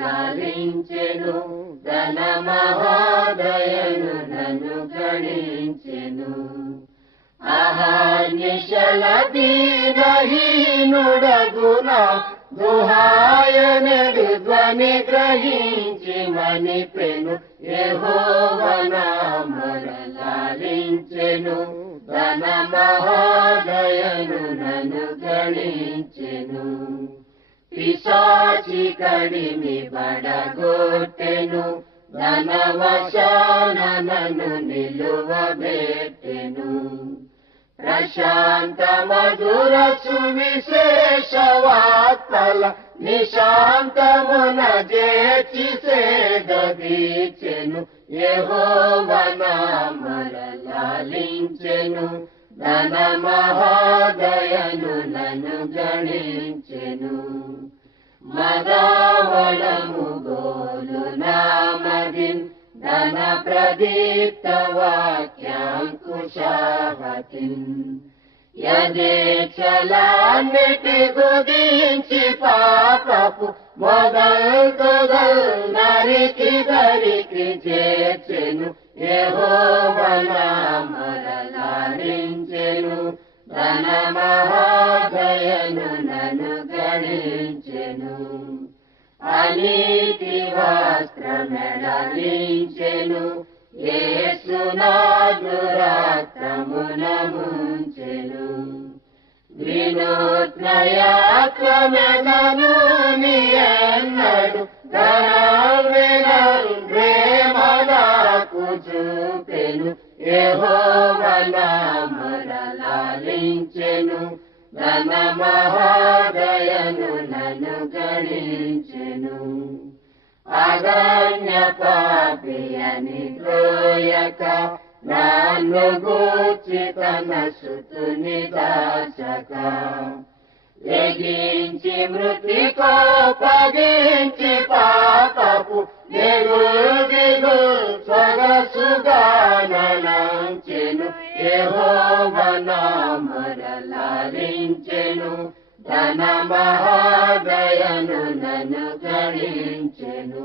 యహోవనామరలాలించెను ధన మహాదయను నన్ను గణించెను అహాన్యశల దీనహీనుడగున దుహాయనడు ధ్వని గ్రహించి మని పెను యహోవనామరలాలించెను ధన మహాదయను నన్ను గణించెను పిశాచి కడిమి బడగొట్టెను ధనవశాన నన్ను నిలువబెట్టెను. ప్రశాంత మధుర సువిశేష వార్తల నిశాంతమున చేర్చి సేదీచెను యహోవనామరలాలించెను ధన మహాదయను నన్ను గణించెను. మదావళము గోలు నామదిన్ ధన ప్రదీప్త వాక్యాంకుశావతిన్ యదేచలాన్నిటి గుదించి పాపపు మొదల్ తొదల్ నరికి దరికి చేర్చెను. యహోవనామరలాలించెను మహాదయను నను గణించెను. అనీతి వస్త్రమెడలించెను ఏసునాదురాత్రమున ముంచెను వినూత్నయాత్రమెనను ఎన్నడు ధనవినల్ ప్రేమనాకు చూపెను. యహోవనామరలాలించెను ధన మహాదయను నన్ను గణించెను అగణ్య పాపియని ద్రోయక నన్ను గూర్చి తన సుతుని దాచక ఎగించి మృతి కోపగించి పాపపు దిగుల్ దిగుల్ సొగసుగానంచెను యహోవనామరలాలించెను ధన మహాదయను నన్ను గణించెను